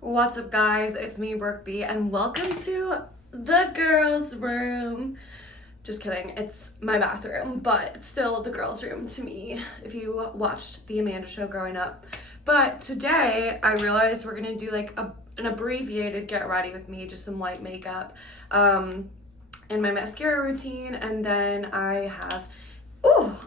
What's up, guys? It's me, Brooke B, and welcome to the girls' room. Just kidding, it's my bathroom, but it's still the girls' room to me if you watched the Amanda Show growing up. But today I realized we're gonna do like an abbreviated get ready with me, just some light makeup, and my mascara routine, and then I have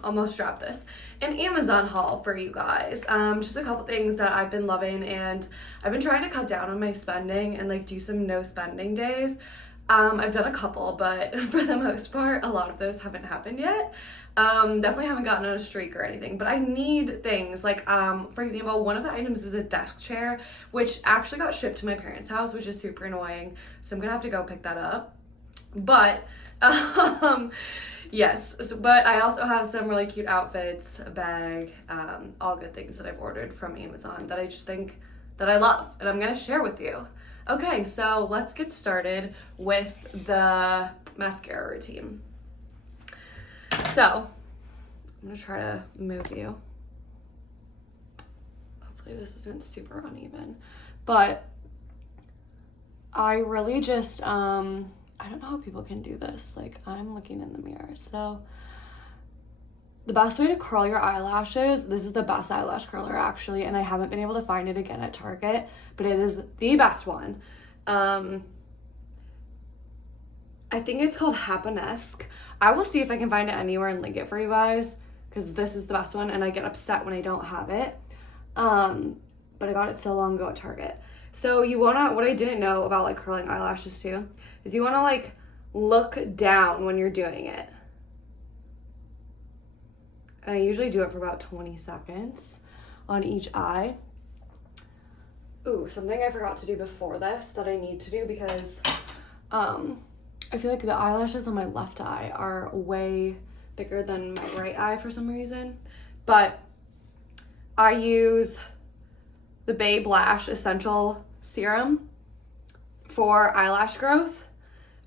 almost dropped this. An Amazon haul for you guys. Just a couple things that I've been loving, and I've been trying to cut down on my spending and like do some no spending days. I've done a couple, but for the most part, a lot of those haven't happened yet. Definitely haven't gotten on a streak or anything, but I need things like, for example, one of the items is a desk chair, which actually got shipped to my parents' house, which is super annoying. So I'm gonna have to go pick that up. But, yes, but I also have some really cute outfits, a bag, all good things that I've ordered from Amazon that I just think that I love and I'm gonna share with you. Okay, so let's get started with the mascara routine. So, I'm gonna try to move you. Hopefully this isn't super uneven, but I really just, I don't know how people can do this. Like, I'm looking in the mirror. So the best way to curl your eyelashes, this is the best eyelash curler actually, and I haven't been able to find it again at Target, but it is the best one. I think it's called Happen-esque. I will see if I can find it anywhere and link it for you guys, because this is the best one and I get upset when I don't have it. But I got it so long ago at Target. So you wanna, what I didn't know about like curling eyelashes too, is you wanna like look down when you're doing it. And I usually do it for about 20 seconds on each eye. Ooh, something I forgot to do before this that I need to do because I feel like the eyelashes on my left eye are way bigger than my right eye for some reason. But I use the Babe Lash Essential Serum for eyelash growth.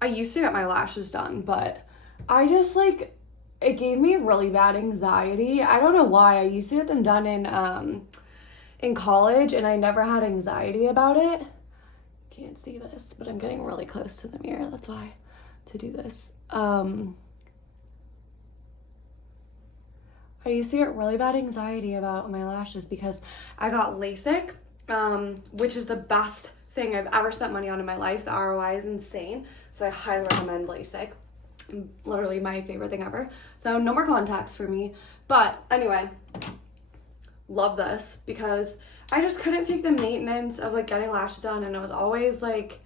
I used to get my lashes done, but I just like, it gave me really bad anxiety. I don't know why. I used to get them done in college and I never had anxiety about it. Can't see this, but I'm getting really close to the mirror. That's why to do this. I used to get really bad anxiety about my lashes because I got LASIK, which is the best thing I've ever spent money on in my life. The ROI is insane. So I highly recommend LASIK. Literally my favorite thing ever. So no more contacts for me. But anyway, love this because I just couldn't take the maintenance of like getting lashes done, and it was always like,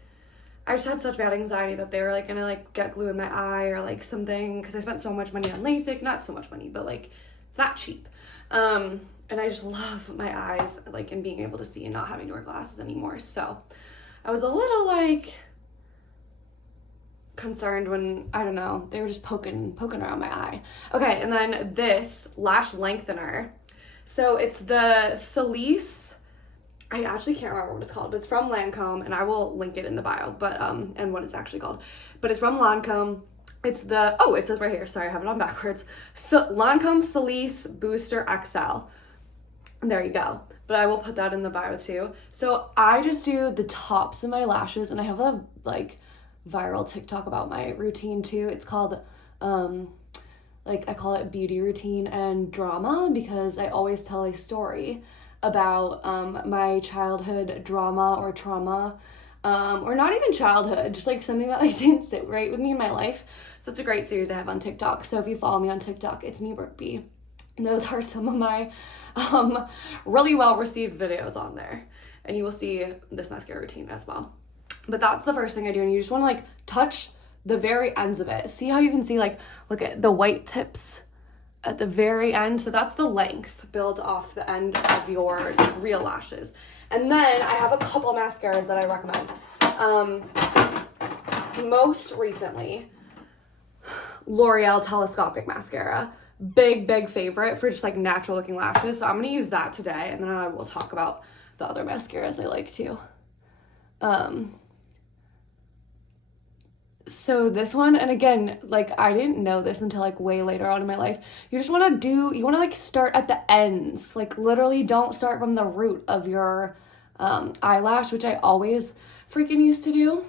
I just had such bad anxiety that they were like gonna like get glue in my eye or like something, because I spent so much money on LASIK. Not so much money, but like it's not cheap. And I just love my eyes, like, and being able to see and not having to wear glasses anymore. So I was a little like concerned when, I don't know, they were just poking around my eye. Okay, and then this lash lengthener. So it's the Celice, I actually can't remember what it's called, but it's from Lancome, and I will link it in the bio, but and what it's actually called. But it's from Lancome. It's the, oh, it says right here, sorry, I have it on backwards. So, Lancome Celice Booster XL. There you go. But I will put that in the bio too. So I just do the tops of my lashes, and I have a like viral TikTok about my routine too. It's called like, I call it beauty routine and drama, because I always tell a story about my childhood drama or trauma, or not even childhood, just like something that like didn't sit right with me in my life. So it's a great series I have on TikTok. So if you follow me on TikTok, it's me, Brooke B. And those are some of my really well received videos on there, and you will see this mascara routine as well. But that's the first thing I do, and you just want to like touch the very ends of it. See how you can see, like, look at the white tips at the very end. So that's the length built off the end of your real lashes. And then I have a couple mascaras that I recommend. Most recently, L'Oreal Telescopic Mascara. Big favorite for just like natural looking lashes. So I'm going to use that today, and then I will talk about the other mascaras I like too. So this one, and again, like, I didn't know this until like way later on in my life. You just want to like start at the ends. Like, literally don't start from the root of your eyelash, which I always freaking used to do.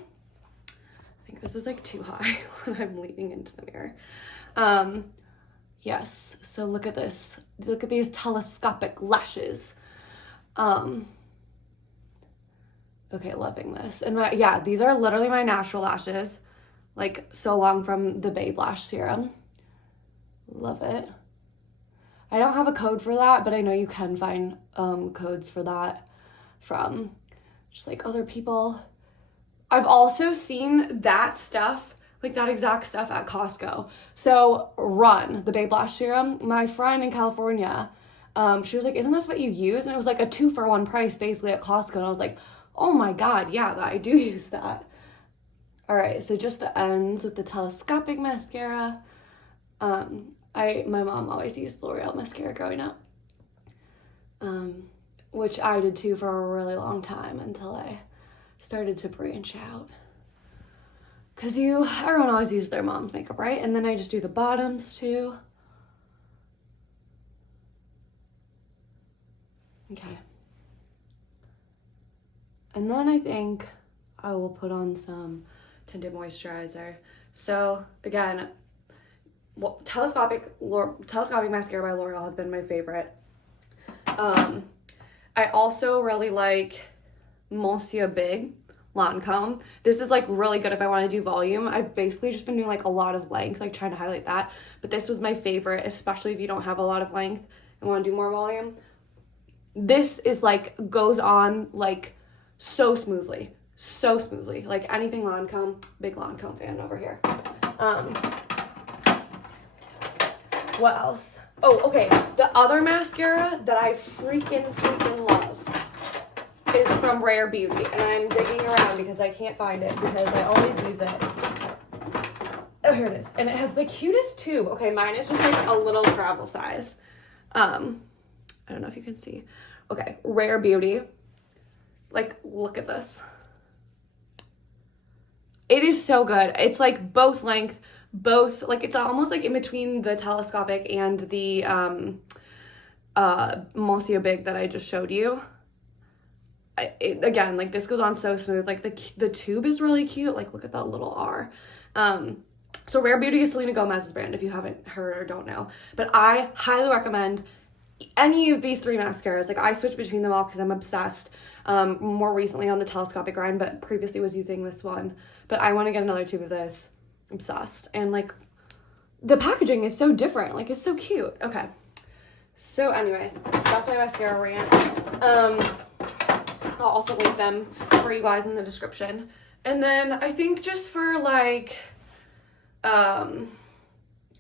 I think this is like too high when I'm leaning into the mirror. Yes, so look at this. Look at these telescopic lashes. Okay, loving this. And these are literally my natural lashes, like so long from the Babe Lash Serum. Love it. I don't have a code for that, but I know you can find codes for that from just like other people. I've also seen that stuff, like that exact stuff at Costco. So Run, the Babe Lash Serum, my friend in California, she was like, isn't this what you use? And it was like a 2-for-1 price basically at Costco. And I was like, oh my God, yeah, I do use that. All right, so just the ends with the telescopic mascara. My mom always used L'Oreal mascara growing up, which I did too for a really long time until I started to branch out. Cause everyone always uses their mom's makeup, right? And then I just do the bottoms too. Okay. And then I think I will put on some tinted moisturizer. So again, telescopic mascara by L'Oreal has been my favorite. I also really like Monsieur Big Lancome. This is like really good if I want to do volume. I've basically just been doing like a lot of length, like trying to highlight that. But this was my favorite, especially if you don't have a lot of length and want to do more volume. This is like, goes on like so smoothly, like anything Lancome. Big Lancome fan over here. What else? Oh, okay, the other mascara that I freaking love is from Rare Beauty, and I'm digging around because I can't find it because I always use it. Oh, here it is, and it has the cutest tube. Okay, mine is just like a little travel size. I don't know if you can see. Okay, Rare Beauty. Like, look at this. It is so good. It's like both length, like it's almost like in between the telescopic and the Monsieur Big that I just showed you. Again, like this goes on so smooth. Like the tube is really cute. Like look at that little R. So Rare Beauty is Selena Gomez's brand if you haven't heard or don't know. But I highly recommend any of these 3 mascaras. Like I switch between them all because I'm obsessed. More recently on the telescopic line, but previously was using this one. But I want to get another tube of this. Obsessed. And like the packaging is so different. Like it's so cute. Okay. So anyway, that's my mascara rant. I'll also link them for you guys in the description. And then I think just for like, I'm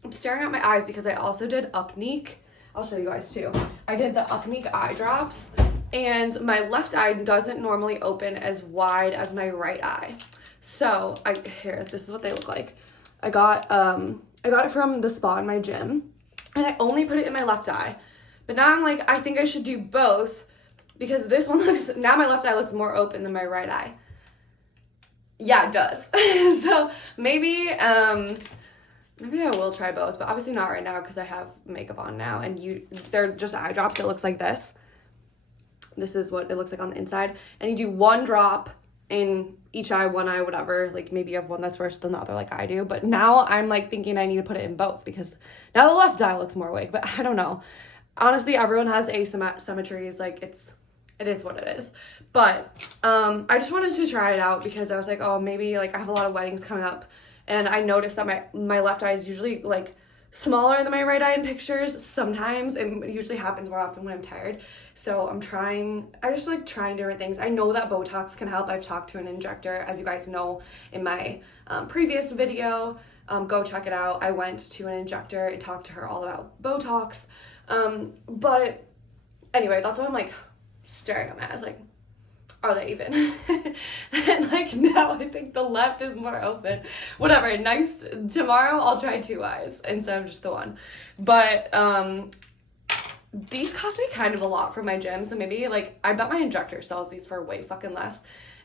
staring at my eyes because I also did Upneek. I'll show you guys too. I did the Upneek eye drops, and my left eye doesn't normally open as wide as my right eye. So this is what they look like. I got it from the spa in my gym, and I only put it in my left eye. But now I'm like, I think I should do both because this one now my left eye looks more open than my right eye. Yeah, it does. So maybe I will try both, but obviously not right now because I have makeup on now, and they're just eye drops. It looks like this. This is what it looks like on the inside, and you do 1 drop in each eye, 1 eye, whatever. Like maybe you have one that's worse than the other like I do, but now I'm like thinking I need to put it in both because now the left eye looks more awake, but I don't know. Honestly, everyone has asymmetries. Like it is what it is. But I just wanted to try it out because I was like, oh, maybe like I have a lot of weddings coming up, and I noticed that my left eye is usually like smaller than my right eye in pictures sometimes. It usually happens more often when I'm tired. So I just like trying different things. I know that Botox can help. I've talked to an injector, as you guys know in my previous video. Go check it out. I went to an injector and talked to her all about Botox. But anyway, that's why I'm like staring at my eyes like, are they even? And like now I think the left is more open. Whatever, tomorrow I'll try 2 eyes instead of just the 1. But these cost me kind of a lot for my gym, so maybe like I bet my injector sells these for way fucking less.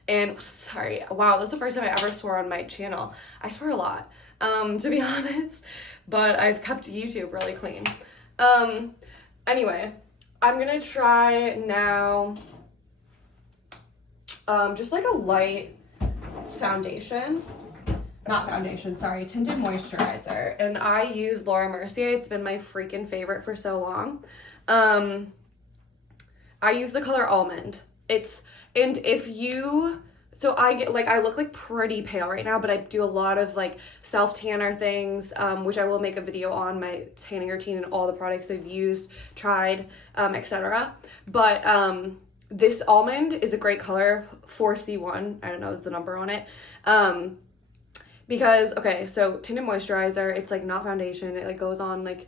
And sorry, wow, this is the first time I ever swore on my channel. I swear a lot, to be honest, but I've kept YouTube really clean. Anyway, I'm gonna try now just like a light foundation. Not foundation, sorry, tinted moisturizer. And I use Laura Mercier. It's been my freaking favorite for so long. I use the color Almond. So I look like pretty pale right now, but I do a lot of like self tanner things, which I will make a video on my tanning routine and all the products I've used, tried, etc. But this Almond is a great color, 4C1. I don't know, it's the number on it. Because, okay, so tinted moisturizer, it's like not foundation. It like goes on like,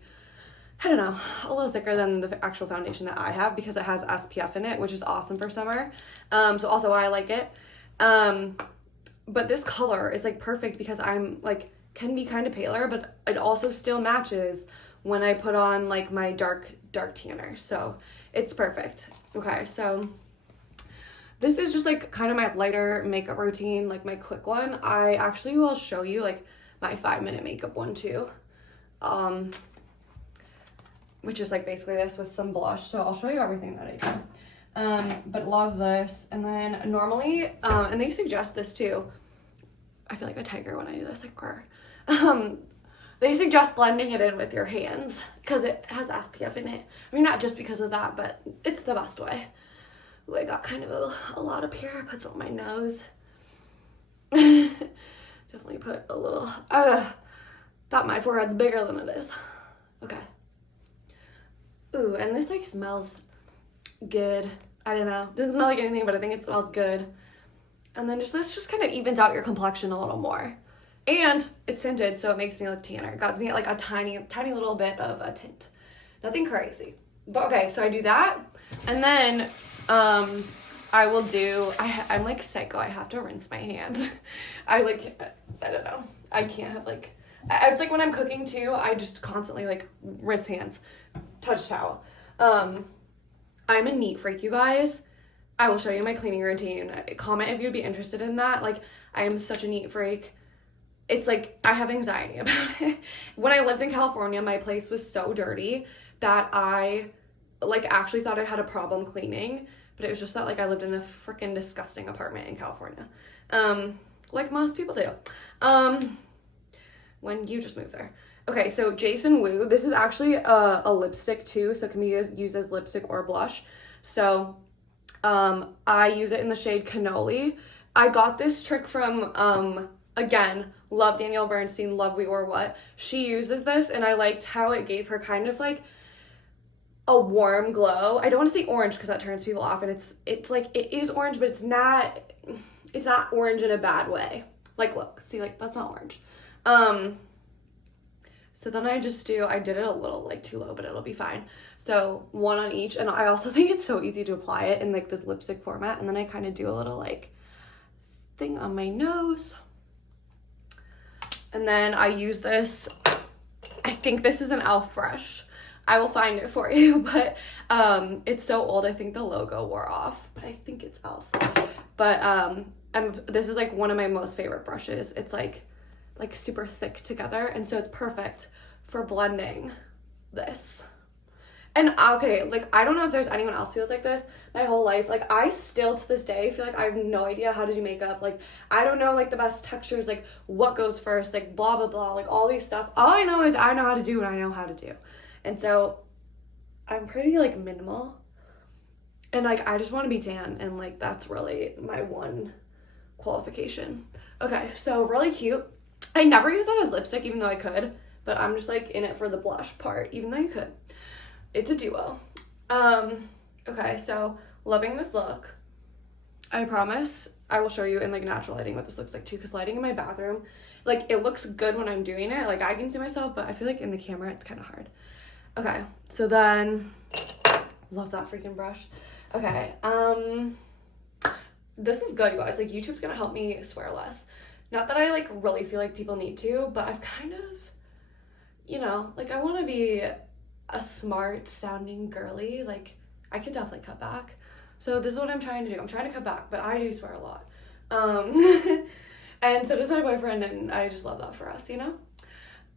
I don't know, a little thicker than the actual foundation that I have because it has SPF in it, which is awesome for summer. So also why I like it. But this color is like perfect because I'm like, can be kind of paler, but it also still matches when I put on like my dark tanner. So it's perfect. Okay, so this is just like kind of my lighter makeup routine, like my quick one. I actually will show you like my 5-minute makeup one too. Which is like basically this with some blush. So I'll show you everything that I do. But love this. And then normally, and they suggest this too. I feel like a tiger when I do this, like grr. They suggest blending it in with your hands because it has SPF in it. I mean, not just because of that, but it's the best way. Ooh, I got kind of a lot up here. Puts on my nose. Definitely put a little, thought my forehead's bigger than it is. Okay. Ooh, and this like smells good. I don't know. Doesn't smell like anything, but I think it smells good. And then this just kind of evens out your complexion a little more. And it's tinted, so it makes me look tanner. It got me like a tiny little bit of a tint. Nothing crazy. But okay, so I do that. And then I will do, I'm like psycho. I have to rinse my hands. I don't know. I can't have like, it's like when I'm cooking too, I just constantly like rinse hands, touch towel. I'm a neat freak, you guys. I will show you my cleaning routine. Comment if you'd be interested in that. Like, I am such a neat freak. It's like, I have anxiety about it. When I lived in California, my place was so dirty that I like actually thought I had a problem cleaning, but it was just that like I lived in a freaking disgusting apartment in California. Like most people do. When you just move there. Okay, so Jason Wu, this is actually a lipstick too, so it can be used as lipstick or blush. So I use it in the shade Cannoli. I got this trick from, again, love Danielle Bernstein, love We Or What. She uses this, and I liked how it gave her kind of like a warm glow. I don't want to say orange because that turns people off, and it's like, it is orange, but it's not orange in a bad way. Like, look, see, like, that's not orange. So then I did it a little like too low, but it'll be fine. So one on each. And I also think it's so easy to apply it in like this lipstick format. And then I kind of do a little like thing on my nose. And then I use this, I think this is an e.l.f. brush. I will find it for you, but it's so old. I think the logo wore off, but I think it's e.l.f. But this is like one of my most favorite brushes. It's like super thick together, and so it's perfect for blending this. And okay, like I don't know if there's anyone else who feels like this my whole life. Like I still to this day feel like I have no idea how to do makeup. Like I don't know like the best textures, like what goes first, like blah blah blah, like all these stuff. All I know is I know how to do what I know how to do. And so I'm pretty like minimal, and like I just want to be tan, and like that's really my one qualification. Okay, so really cute. I never use that as lipstick, even though I could, but I'm just like in it for the blush part, even though you could. It's a duo. Okay, so loving this look. I promise I will show you in like natural lighting what this looks like too, because lighting in my bathroom, like it looks good when I'm doing it. Like I can see myself, but I feel like in the camera it's kind of hard. Okay, so then, love that freaking brush. Okay, this is good, you guys. Like YouTube's gonna help me swear less. Not that I like really feel like people need to, but I've kind of, you know, like I want to be a smart sounding girly. Like I could definitely cut back. So this is what I'm trying to do. I'm trying to cut back, but I do swear a lot. And so does my boyfriend, and I just love that for us, you know?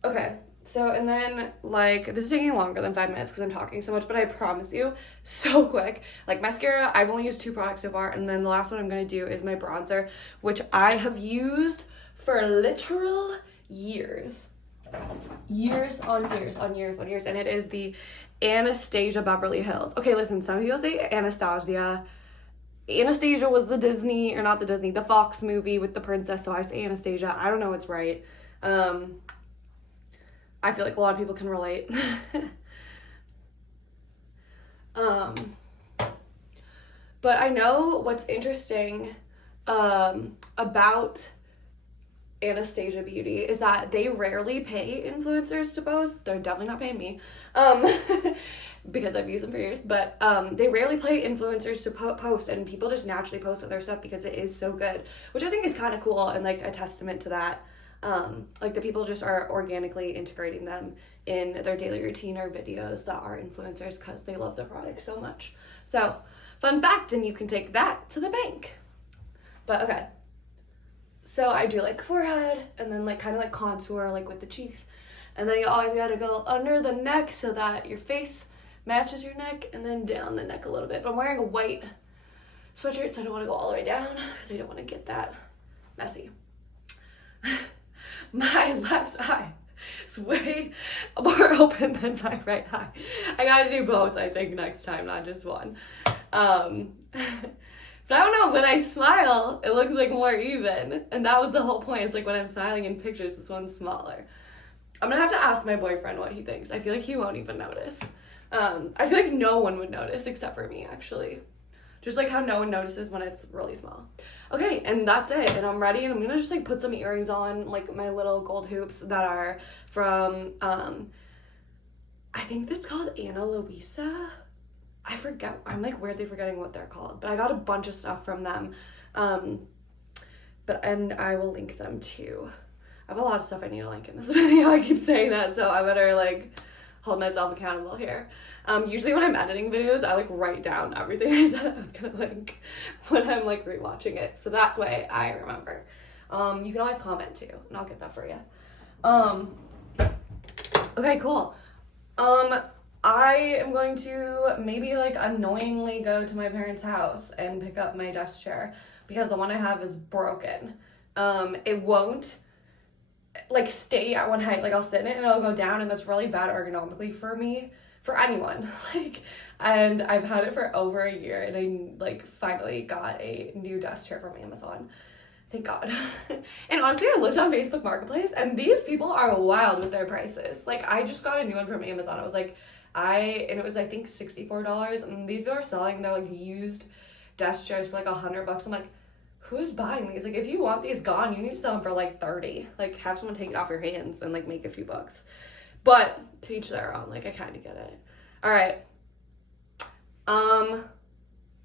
Okay, So, and then, like, this is taking longer than 5 minutes because I'm talking so much, but I promise you, so quick. Like, mascara, I've only used 2 products so far, and then the last one I'm going to do is my bronzer, which I have used for literal years. Years on years on years on years, and it is the Anastasia Beverly Hills. Okay, listen, some people say Anastasia. Anastasia was the Disney, or not the Disney, the Fox movie with the princess, so I say Anastasia. I don't know what's right. I feel like a lot of people can relate. But I know what's interesting about Anastasia Beauty is that they rarely pay influencers to post. They're definitely not paying me because I've used them for years, but they rarely pay influencers to post, and people just naturally post their stuff because it is so good, which I think is kind of cool and like a testament to that. Like the people just are organically integrating them in their daily routine or videos that are influencers because they love the product so much. So, fun fact, and you can take that to the bank. But okay, so I do like forehead and then like kind of like contour like with the cheeks, and then you always gotta go under the neck so that your face matches your neck, and then down the neck a little bit. But I'm wearing a white sweatshirt, so I don't want to go all the way down because I don't want to get that messy. My left eye is way more open than my right eye. I gotta do both, I think, next time, not just one. But I don't know, when I smile, it looks like more even. And that was the whole point. It's like when I'm smiling in pictures, this one's smaller. I'm gonna have to ask my boyfriend what he thinks. I feel like he won't even notice. I feel like no one would notice except for me, actually. Just like how no one notices when it's really small. Okay, and that's it. And I'm ready, and I'm gonna just like put some earrings on, like my little gold hoops that are from, I think that's called Ana Luisa. I forget. I'm like weirdly forgetting what they're called, but I got a bunch of stuff from them. And I will link them too. I have a lot of stuff I need to link in this video. I keep saying that, so I better like hold myself accountable here. Usually when I'm editing videos, I like write down everything I said I was gonna link when I'm like rewatching it. So that way I remember. You can always comment too, and I'll get that for you. Okay, cool. I am going to maybe like annoyingly go to my parents' house and pick up my desk chair because the one I have is broken. It won't like stay at one height. Like I'll sit in it and it'll go down, and that's really bad ergonomically for me, for anyone. Like, and I've had it for over a year, and I like finally got a new desk chair from Amazon. Thank God. And honestly, I looked on Facebook Marketplace, and these people are wild with their prices. Like I just got a new one from Amazon. It was like it was I think $64, and these people are selling their like used desk chairs for like $100. I'm like, who's buying these? Like, if you want these gone, you need to sell them for like 30. Like, have someone take it off your hands and like make a few bucks. But to each their own. Like, I kind of get it. All right.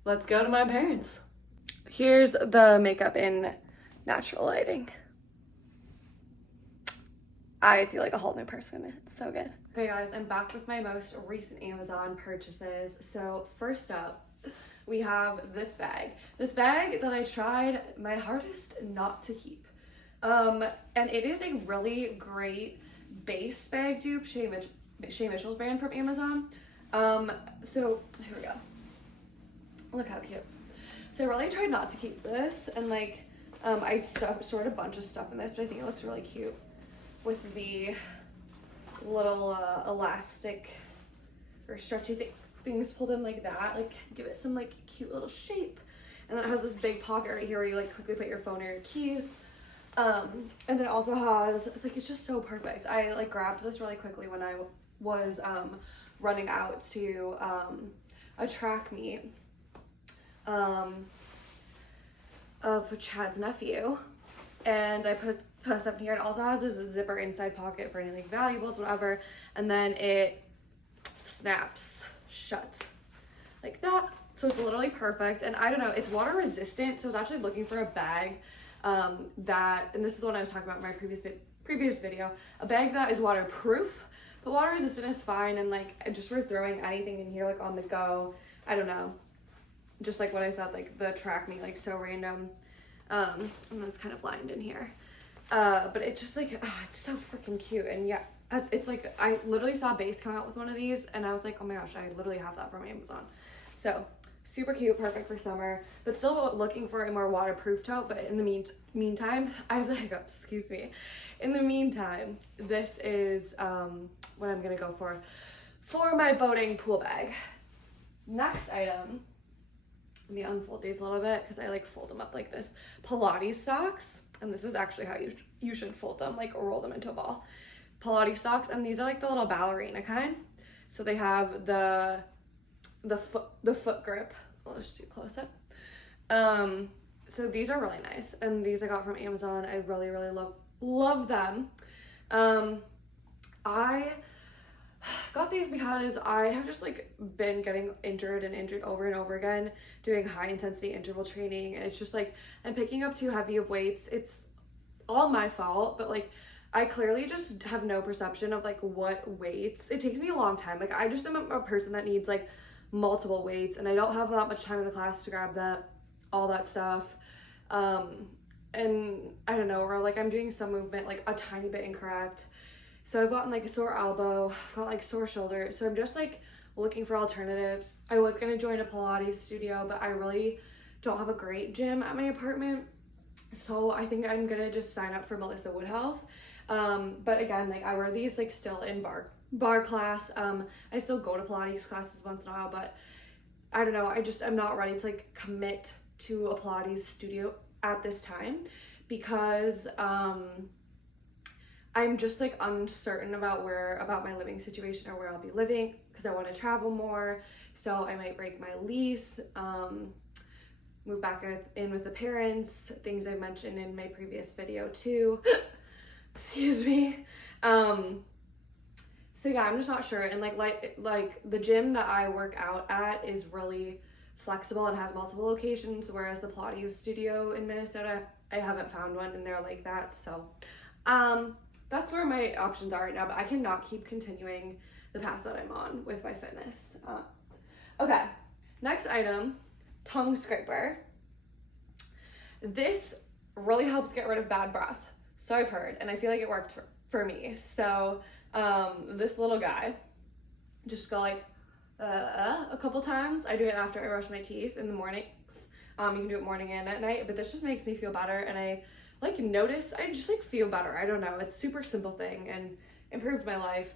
Let's go to my parents. Here's the makeup in natural lighting. I feel like a whole new person. It's so good. Okay, guys, I'm back with my most recent Amazon purchases. So first up, we have this bag. This bag that I tried my hardest not to keep. And it is a really great base bag dupe, Shea Mitchell's brand from Amazon. So here we go. Look how cute. So I really tried not to keep this, and like, I stored a bunch of stuff in this, but I think it looks really cute with the little elastic or stretchy things pulled in like that. Like, give it some like cute little shape. And then it has this big pocket right here where you like quickly put your phone or your keys. And then it also has, it's just so perfect. I like grabbed this really quickly when I was running out to a track meet for Chad's nephew, and I put stuff in here. It also has this zipper inside pocket for any like valuables, whatever, and then it snaps shut like that. So it's literally perfect, and I don't know, it's water resistant. So I was actually looking for a bag that, and this is the one I was talking about in my previous video, a bag that is waterproof, but water resistant is fine, and like just for throwing anything in here like on the go. I don't know, just like what I said, like the track meet, like so random. And then it's kind of lined in here, but it's just like, oh, it's so freaking cute. And yeah, as it's like, I literally saw Base come out with one of these and I was like, oh my gosh, I literally have that from Amazon. So super cute, perfect for summer, but still looking for a more waterproof tote. But in the meantime, I have the hiccups, excuse me. In the meantime, this is what I'm gonna go for my boating pool bag. Next item, let me unfold these a little bit because I like fold them up like this. Pilates socks, and this is actually how you should fold them, like roll them into a ball. Pilates socks, and these are like the little ballerina kind. So they have the foot grip. I'll just do close up. So these are really nice, and these I got from Amazon. I really love them. I got these because I have just like been getting injured over and over again doing high intensity interval training, and it's just like I'm picking up too heavy of weights. It's all my fault, but like I clearly just have no perception of like what weights. It takes me a long time. Like I just am a person that needs like multiple weights, and I don't have that much time in the class to grab all that stuff. And I don't know, or like I'm doing some movement like a tiny bit incorrect. So I've gotten like a sore elbow, I've got like sore shoulder. So I'm just like looking for alternatives. I was gonna join a Pilates studio, but I really don't have a great gym at my apartment. So I think I'm gonna just sign up for Melissa Wood Health. But again, like I wear these like still in bar class. I still go to Pilates classes once in a while, but I don't know, I'm not ready to like commit to a Pilates studio at this time because I'm just like uncertain about my living situation or where I'll be living, because I want to travel more. So I might break my lease, move back in with the parents, things I mentioned in my previous video too. Excuse me. So yeah, I'm just not sure. And like the gym that I work out at is really flexible and has multiple locations, whereas the Pilates studio in Minnesota, I haven't found one and they're like that. So that's where my options are right now, but I cannot keep continuing the path that I'm on with my fitness. Okay, next item, tongue scraper. This really helps get rid of bad breath, so I've heard, and I feel like it worked for me. So this little guy, just go like a couple times. I do it after I brush my teeth in the mornings. You can do it morning and at night, but this just makes me feel better, and I like notice I just like feel better. I don't know, it's super simple thing and improved my life.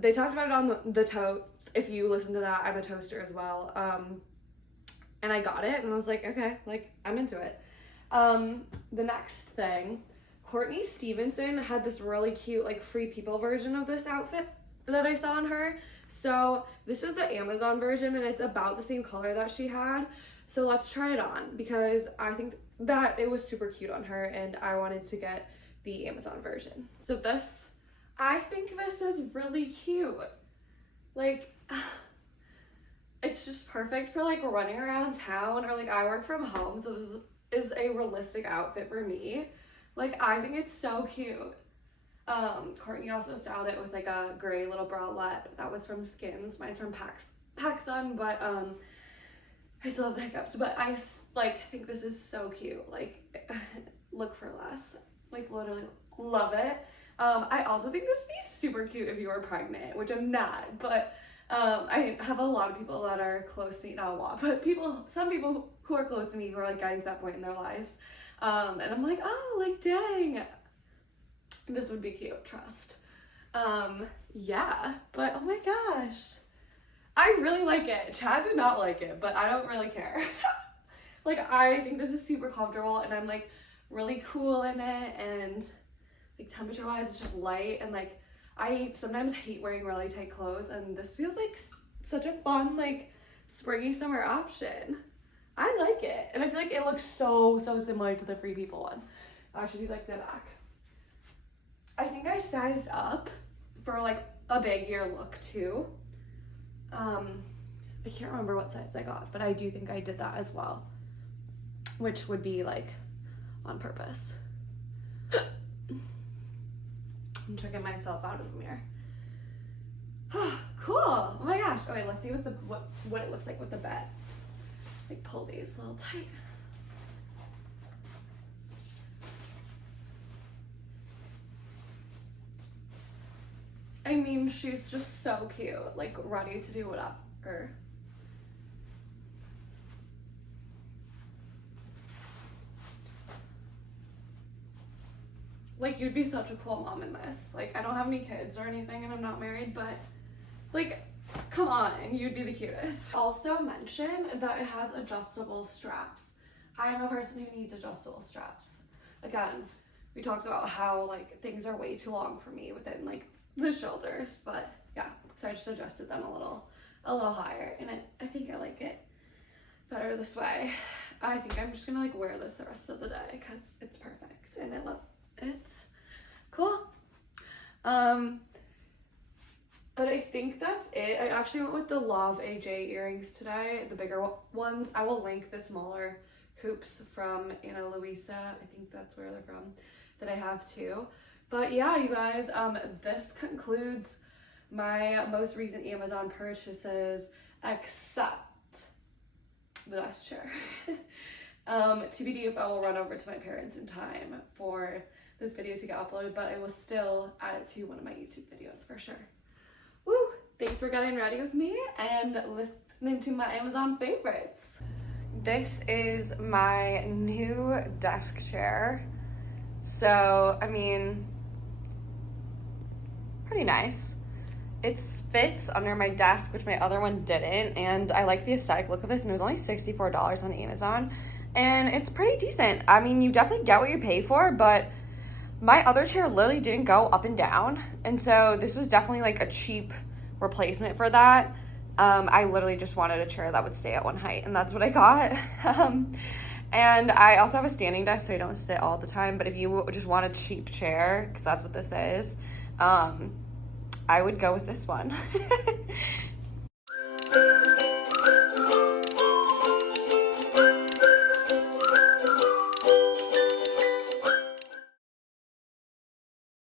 They talked about it on the toast. If you listen to that, I'm a toaster as well. And I got it and I was like, okay, like I'm into it. The next thing, Courtney Stevenson had this really cute like Free People version of this outfit that I saw on her. So this is the Amazon version and it's about the same color that she had. So let's try it on because I think that it was super cute on her and I wanted to get the Amazon version. So I think this is really cute. Like, it's just perfect for like running around town, or like I work from home, so this is a realistic outfit for me. Like, I think it's so cute. Courtney also styled it with like a gray little bralette that was from Skims. Mine's from PacSun, but I still have the hiccups, but I like think this is so cute. Like, look for less. Like, literally love it. I also think this would be super cute if you were pregnant, which I'm not, but I have a lot of people that are close to me, not a lot, but some people who are close to me who are like getting to that point in their lives. And I'm like, oh, like, dang, this would be cute, trust. Yeah, but oh my gosh. I really like it. Chad did not like it, but I don't really care. Like, I think this is super comfortable and I'm like really cool in it, and like temperature wise it's just light, and like I sometimes hate wearing really tight clothes, and this feels like such a fun like springy summer option. I like it, and I feel like it looks so similar to the Free People one. I'll actually do like the back. I think I sized up for like a baggier look too. I can't remember what size I got, but I do think I did that as well, which would be like on purpose. I'm checking myself out of the mirror. Cool. Oh my gosh. Okay, let's see what it looks like with the bed. Like, pull these a little tight. I mean, she's just so cute, like ready to do whatever. Like, you'd be such a cool mom in this. Like, I don't have any kids or anything and I'm not married, but like, come on, you'd be the cutest. Also mention that it has adjustable straps. I am a person who needs adjustable straps. Again, we talked about how like things are way too long for me within like the shoulders, but yeah, so I just adjusted them a little higher, and I think I like it better this way. I think I'm just gonna like wear this the rest of the day because it's perfect and I love it. Cool. But I think that's it. I actually went with the Love AJ earrings today, the bigger ones. I will link the smaller hoops from Ana Luisa. I think that's where they're from, that I have too. But yeah, you guys, this concludes my most recent Amazon purchases, except the desk chair. TBD if I will run over to my parents in time for this video to get uploaded, but I will still add it to one of my YouTube videos for sure. Woo! Thanks for getting ready with me and listening to my Amazon favorites. This is my new desk chair. So, I mean, pretty nice. It fits under my desk, which my other one didn't, and I like the aesthetic look of this, and it was only $64 on Amazon, and it's pretty decent. I mean, you definitely get what you pay for, but my other chair literally didn't go up and down, and so this was definitely like a cheap replacement for that. I literally just wanted a chair that would stay at one height, and that's what I got. And I also have a standing desk, so I don't sit all the time, but if you just want a cheap chair, because that's what this is, I would go with this one.